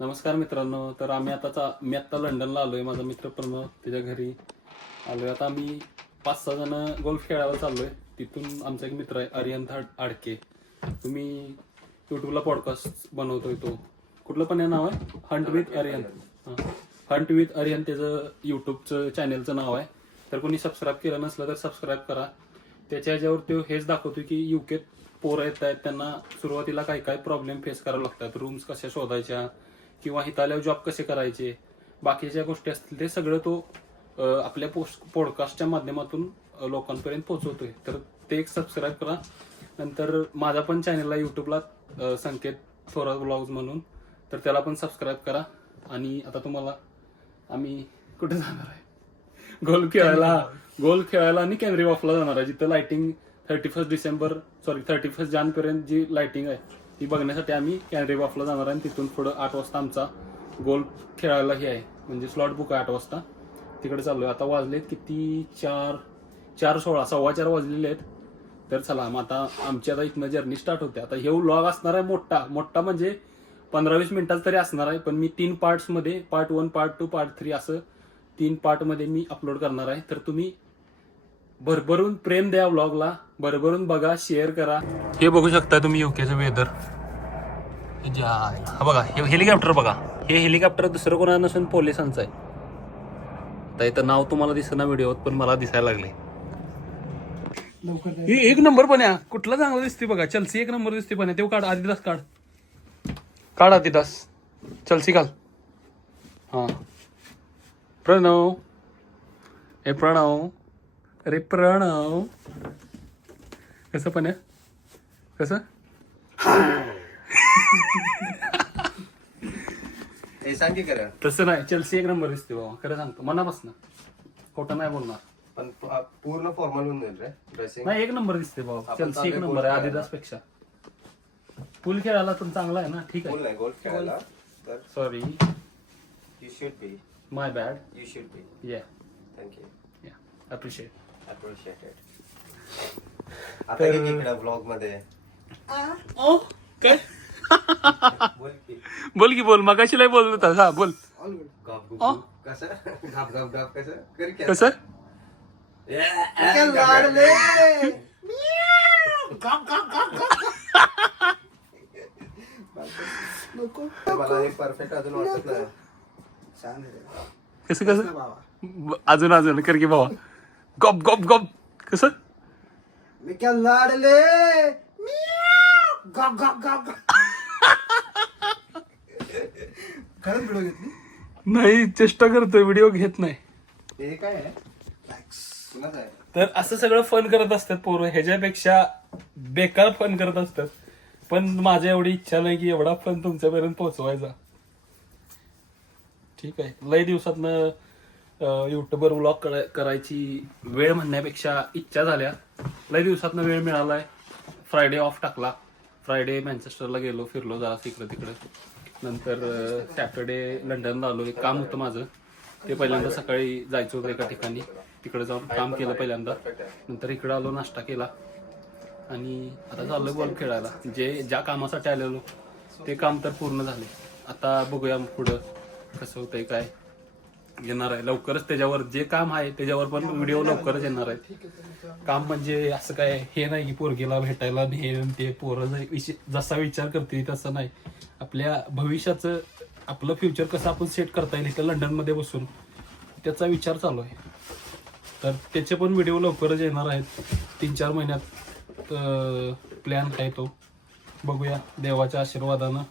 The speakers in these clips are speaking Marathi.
नमस्कार मित्रांनो तर आम्ही आता चा- मी आत्ता लंडनला आलोय माझा मित्र प्रणव त्याच्या घरी आलोय. आता आम्ही पाच सहा जण गोल्फ खेळायला चाललोय. तिथून आमचा एक मित्र आहे अरियंत आडके. तुम्ही युट्यूबला पॉडकास्ट बनवतोय तो. कुठलं पण हे नाव आहे. Hunt with Aryan hunt with Aryan त्याचं युट्यूबचं चॅनेलचं नाव आहे. तर कोणी सबस्क्राईब केलं नसलं तर सबस्क्राईब करा. त्याच्या ह्याच्यावर तो हेच दाखवतो की युकेत पोरं येत आहेत त्यांना सुरुवातीला काय काय प्रॉब्लेम फेस करावे लागतात? रूम्स कशा शोधायच्या? किंवा आल्यावर जॉब कसे करायचे बाकीच्या गोष्टी असतील ते सगळं तो आपल्या पोस्ट पॉडकास्टच्या माध्यमातून लोकांपर्यंत पोहोचवतोय. तर ते एक सबस्क्राईब करा. नंतर माझा पण चॅनलला युट्यूबला अं, संकेत थोरात ब्लॉग्स म्हणून तर त्याला पण सबस्क्राईब करा. आणि आता तुम्हाला आम्ही कुठे जाणार आहे? गोल खेळायला. गोल खेळायला आणि कॅमेरी ऑफला जाणार आहे. जिथं lighting thirty first December sorry thirty first Jan पर्यंत जी लाइटिंग आहे ती बघण्यासाठी आम्ही कॅनरी बॉफला जाणार आहे आणि तिथून पुढं आठ वाजता आमचा गोल खेळायला हे आहे. म्हणजे स्लॉट बुक आहे आठ वाजता. तिकडे चाललोय. आता वाजलेत किती? चार चार सोळा सव्वा चार वाजलेले आहेत. तर चला मग आता आमची आता इथनं जर्नी स्टार्ट होते. आता हे व्लॉग असणार आहे मोठा. मोठा म्हणजे पंधरा वीस मिनिटाचा तरी असणार आहे. पण मी तीन पार्ट्समध्ये part one part two part three असं तीन पार्टमध्ये मी अपलोड करणार आहे. तर तुम्ही भरभरून प्रेम द्या व्लॉगला भरभरून बघा शेअर करा. हे बघू शकता तुम्ही युकेचं वेदर हा बघा हे हेलिकॉप्टर बघा. हे हेलिकॉप्टर दुसरं कोणा नसून पोलिसांचं आहे. आता इथं नाव तुम्हाला दिसना व्हिडिओत पण मला दिसायला लागले. हे एक नंबर पण आहे. कुठला चांगला दिसते बघा. चलसी एक नंबर दिसते पण आहे. तेव्हा काढ आदिदास काढ. काढ आदिदास. चलसी काल हा. प्रणव. हे प्रणव. अरे प्रणव. कसं पण आहे? कसं? हे सांग की खरं. तसं नाही चलसी एक नंबर दिसते बाबा. खरं सांगतो मनापासून. खोटं नाही बोलणार. पण प- पूर्ण फॉर्मल होऊन जाईल रे ड्रेसिंग नाही एक नंबर दिसते बाबा. आपण चलसी एक नंबर आहे आदिदासपेक्षा. पूल खेळायला पण चांगला आहे ना? ठीक आहे. नाही खेळायला. तर sorry you should be my bad you should be या थँक्यू या अप्रिशिएट अप्रिशिएटेड आता किती इकडे ब्लॉगमध्ये. ओ काय? बोल की. बोल की बोल मगाशी लय बोलत होता. हा बोल. गप गुप अ? गुप. कसं? घाप घाप घाप कसं? कर की कसं? क्या लाडले. मला हे परफेक्ट अजून वाटत नाही. कसं कसं? अजून अजून कर की बाबा. गप गप गप कसं मी क्या लाडले गप गप गप खरंच व्हिडिओ घेतली नाही चेष्टा करतोय व्हिडिओ घेत नाही. हे काय आहे कुणाचं आहे तर असं सगळं फन करत असतात पोरं. ह्याच्यापेक्षा बेकार फन करत असतात. पण माझ्या एवढी इच्छा नाही की एवढा फन तुमच्यापर्यंत पोहोचवायचा. ठीक आहे. लय दिवसातनं युट्यूबवर व्लॉग करायची वेळ म्हणण्यापेक्षा इच्छा झाल्या. लय दिवसातनं वेळ मिळालाय. फ्रायडे ऑफ टाकला. फ्रायडे मॅन्चेस्टरला गेलो फिरलो जरा तिकडे तिकडे. नंतर सॅटर्डे लंडनला आलो. एक काम होतं माझं. ते पहिल्यांदा सकाळी जायचं होतं एका ठिकाणी. तिकडे जाऊन काम केलं पहिल्यांदा. नंतर इकडे आलो नाश्ता केला. आणि आता चाललो बॉल खेळायला. जे ज्या कामासाठी आलेलो ते काम तर पूर्ण झाले. आता बघूया पुढं कसं होतंय काय. येणार आहे. लवकरच त्याच्यावर जे काम आहे त्याच्यावर पण व्हिडिओ लवकरच येणार आहेत. काम म्हणजे असं काय हे नाही की पोरगीला भेटायला हे ते पोरं जसा विचार करते तसं नाही. आपल्या भविष्याचं आपलं फ्युचर कसं आपण सेट करता येईल इथं लंडनमध्ये बसून त्याचा विचार चालू आहे. तर त्याचे पण व्हिडिओ लवकरच येणार आहेत. तीन चार महिन्यात प्लॅन आहे तो. बघूया देवाच्या आशीर्वादानं.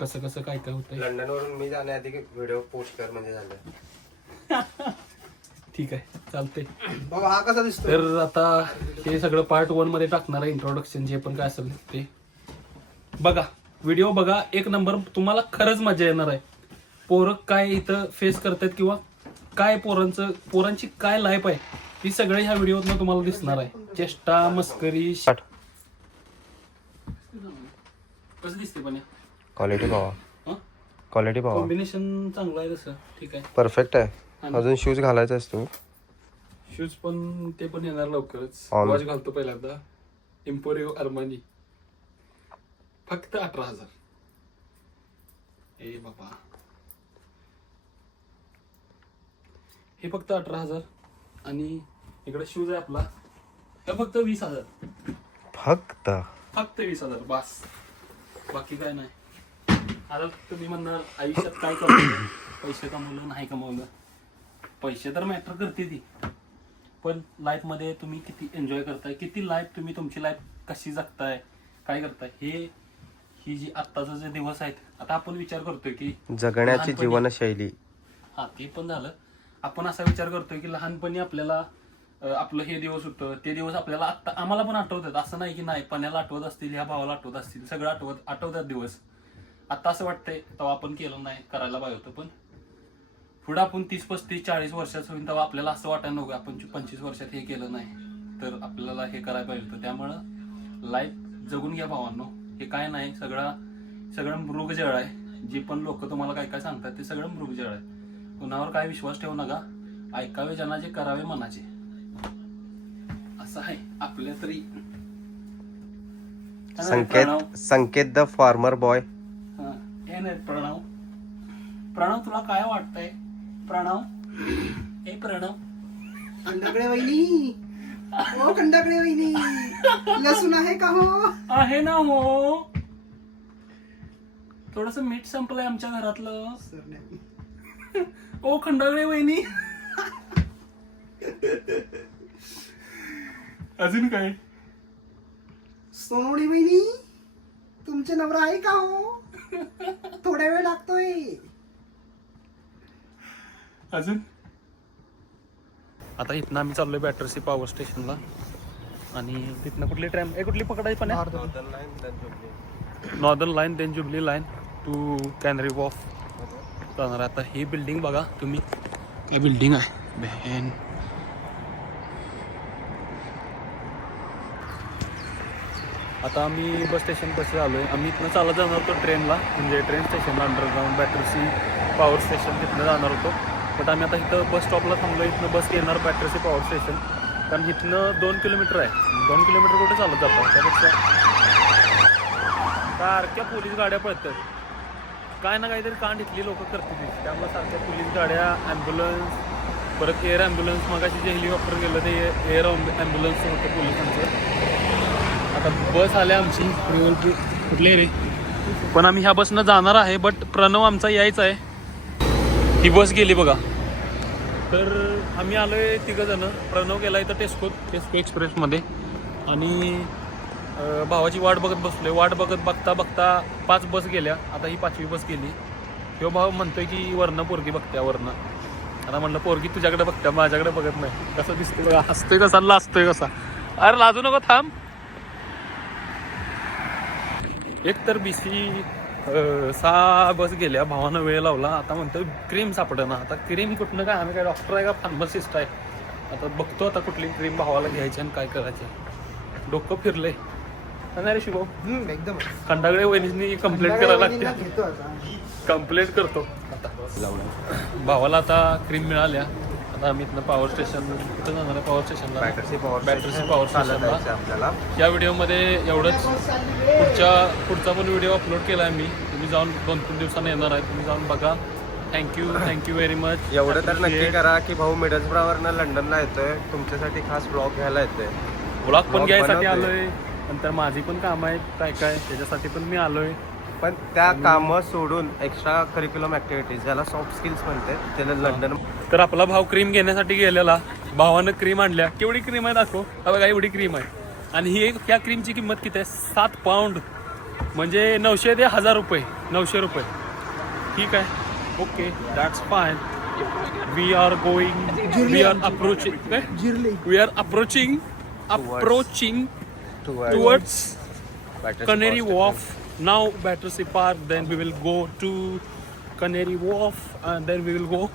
कसं कसं काय काय होतंय? लंडन वरून मी जाण्याआधी व्हिडिओ पोस्ट कर म्हणजे झालं. ठीक आहे चालते बाबा हा कसा दिसतो तर आता हे सगळं पार्ट वनमध्ये टाकणार आहे इंट्रोडक्शन जे पण काय असेल ते. बघा व्हिडिओ बघा एक नंबर तुम्हाला खरंच मजा येणार आहे. पोरं काय इथं फेस करतात किंवा काय पोरांचं पोरांची काय लाईफ आहे ती सगळे ह्या व्हिडिओतनं तुम्हाला दिसणार आहे. चेष्टा मस्करी शाट कसं दिसते पण क्वालिटी भावा क्वालिटी भावा कॉम्बिनेशन चांगलं आहे तसं. ठीक आहे. परफेक्ट आहे. अजून शूज घालायचा असतो शूज पण ते पण येणार लवकरच. वॉच घालतो पहिल्यांदा. इम्पोरिओ अरमानी फक्त अठरा हजार. ए बाबा. हे फक्त अठरा हजार. आणि इकडे शूज आहे आपला. हे फक्त वीस हजार. फक्त? फक्त वीस हजार. बस. बाकी काय नाही. आता तुम्ही म्हणणार आयुष्यात काय कमवलं? पैसे कमवलं नाही कमवलं? पैसे तर मॅटर करते ती. पण लाईफमध्ये तुम्ही किती एन्जॉय करताय? किती लाईफ तुम्ही तुमची लाईफ कशी जगताय? काय करताय? हे ही जी आत्ताचे जे दिवस आहेत आता आपण विचार करतोय की जगण्याची लहानपणी- जीवनशैली. हा ते पण झालं. आपण असा विचार करतोय की लहानपणी आपल्याला अं, आपलं हे दिवस होतं ते दिवस आपल्याला आत्ता आम्हाला पण आठवतात. असं नाही की नाही पण्याला आठवत असतील ह्या भावाला आठवत असतील सगळं आठवत आठवतात दिवस. आता असं वाटतंय तेव्हा आपण केलं नाही करायला पाहिजे होतं पण. पुढे आपण तीस पस्तीस चाळीस वर्षाचं होईल तेव्हा आपल्याला असं वाटायला नको आपण पंचवीस वर्षात हे केलं नाही. तर आपल्याला हे करायला पाहिजे होतं. त्यामुळं लाईफ जगून घ्या भावांनो. हे काय नाही सगळा सगळं मृगजळ आहे. जे पण लोक तुम्हाला काय काय सांगतात ते सगळं मृगजळ आहे. कुणावर काय विश्वास ठेवू नका. ऐकावे जनाचे करावे मनाचे. असं आहे आपल्या तरी. Sanket Sanket the farmer boy. हा, हे नाही प्रणव. प्रणव तुला काय वाटतंय? प्रणव? हे प्रणव. खंडाकडे वहिनी. ओ खंडाकडे वहिनी. लसूण आहे का हो? आहे ना हो. थोडस मीठ संपलंय आमच्या घरातलं. सर नाही. ओ खंडागळे वहिनी. अजून काय? सोनवडी वहिनी तुमचे नवरा आहे का हो? थोडा वेळ लागतोय. अजून? आता इथनं आम्ही चाललोय बॅटरसी पॉवर स्टेशनला आणि तिथनं कुठली ट्रेन ए कुठली पकडायची पण Northern line then Jubilee line to Canary Wharf जाणार आहे. आता ही बिल्डिंग बघा तुम्ही. ही बिल्डिंग आहे. बहन आता आम्ही बस स्टेशन पाशी आलो आहे आम्ही इथनं चालत जाणार होतो ट्रेनला म्हणजे ट्रेन स्टेशनला अंडरग्राऊंड बॅटरसी पॉवर स्टेशन तिथनं जाणार होतो. बट आम्ही आता इथं बस स्टॉपला थांबलो इथनं बस येणार बॅटरसी पॉवर स्टेशन कारण इथनं दोन किलोमीटर आहे. दोन किलोमीटर कुठे चालत जातात त्यापेक्षा सारख्या पोलीस गाड्या पळतात. काय ना काहीतरी कांड इथली लोक करतील त्यामुळे सारख्या पोलीस गाड्या ॲम्ब्युलन्स परत एअर ॲम्ब्युलन्स मगाशी जे हेलिकॉप्टर गेलं ते एअर ॲम्ब्युलन्स होतं पोलिसांचं. आता बस आल्या आमची. कुठले? रे? पण आम्ही ह्या बसनं जाणार आहे बट प्रणव आमचा यायचा आहे. ही बस गेली बघा. तर आम्ही आलोय तिघं जण प्रणव गेला इथं टेस्को टेस्को एक्सप्रेसमध्ये आणि भावाची वाट बघत बसलोय. वाट बघत बघता बघता पाच बस गेल्या. आता ही पाचवी बस गेली. ह्यो भाव म्हणतोय की वरनं पोरगी बघत्या वरनं. आता म्हणलं पोरगी तुझ्याकडे बघत्या माझ्याकडे बघत नाही. कसं दिसतोय बघा. हसतोय कसा लाजतोय कसा. अरे लाजू नको थांब. एक तर बी सी सहा बस गेल्या भावानं वेळ लावला. आता म्हणतोय क्रीम सापडना. आता क्रीम कुठनं काय? आम्ही काय डॉक्टर आहे का? फार्मसिस्ट आहे. आता बघतो आता कुठली क्रीम भावाला घ्यायची आणि काय करायचे. डोकं फिरले नाही रे शुभम एकदम. खंडागडे वहिनींनी कंप्लेंट करायला लागते. कंप्लेंट करतो. आता. भावाला आता क्रीम मिळाल्या. आम्ही इथनं पॉवर स्टेशन कुठं जाणार आहे? पॉवर स्टेशनला बॅटरसी पॉवर बॅटरसी पॉवर चालत स्टेशनला जायचं आपल्याला. या व्हिडिओमध्ये एवढंच. पुढच्या पुढचा पण व्हिडिओ अपलोड केला आहे मी. तुम्ही जाऊन दोन तीन दिवसांनी येणार आहे. तुम्ही जाऊन बघा. थँक्यू थँक्यू व्हेरी मच एवढं तर नक्की करा की भाऊ मिडल्सब्रावरनं लंडनला येतोय. तुमच्यासाठी खास ब्लॉग घ्यायला येतोय. ब्लॉग पण घ्यायसाठी. आलोय. नंतर माझी पण कामं आहेत. काय काय? त्याच्यासाठी पण मी आलोय. पण त्या कामं सोडून एक्स्ट्रा करिक्युलम ऍक्टिव्हिटीज ज्याला सॉफ्ट स्किल्स म्हणते त्याला लंडन तर आपला भाव क्रीम घेण्यासाठी गेलेला. भावानं क्रीम आणल्या. केवढी क्रीम आहे दाखव. बघा एवढी क्रीम आहे. आणि ही एक ह्या क्रीमची किंमत किती आहे? सात पाऊंड म्हणजे नऊशे ते हजार रुपये. नऊशे रुपये. ठीक आहे. Okay that's fine we are going we are approaching जिरली. We are approaching approaching towards Canary Wharf. Now Battersea Park. Then we will go to Canary Wharf, and then we will go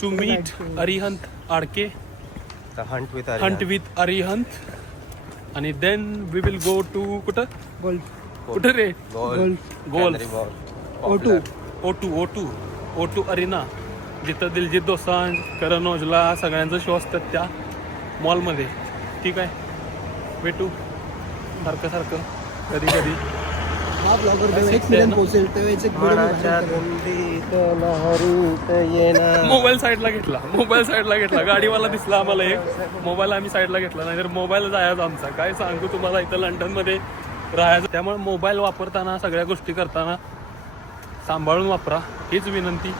to meet Arihant Adke, hunt with hunt with Arihant, आणि then we will go to कुठं गोल्ड कुठं रे golf Golf. O two O two O two O two arena जिथं दिलजित दोसांज करण ओजला सगळ्यांचं शो असतात त्या मॉलमध्ये ठीक आहे भेटू सारखं सारखं कधी कधी हा ब्लॉगर एक मिलियन पोहोचेल तेव्हा एक मोबाईल साईडला घेतला. मोबाईल साईडला घेतला. गाडीवाला दिसला आम्हाला एक. मोबाईल आम्ही साईडला घेतला. नाहीतर मोबाईल जायचा आमचा. काय सांगू तुम्हाला इथं लंडनमध्ये राहायचं. त्यामुळे मोबाईल वापरताना सगळ्या गोष्टी करताना सांभाळून वापरा. हीच विनंती.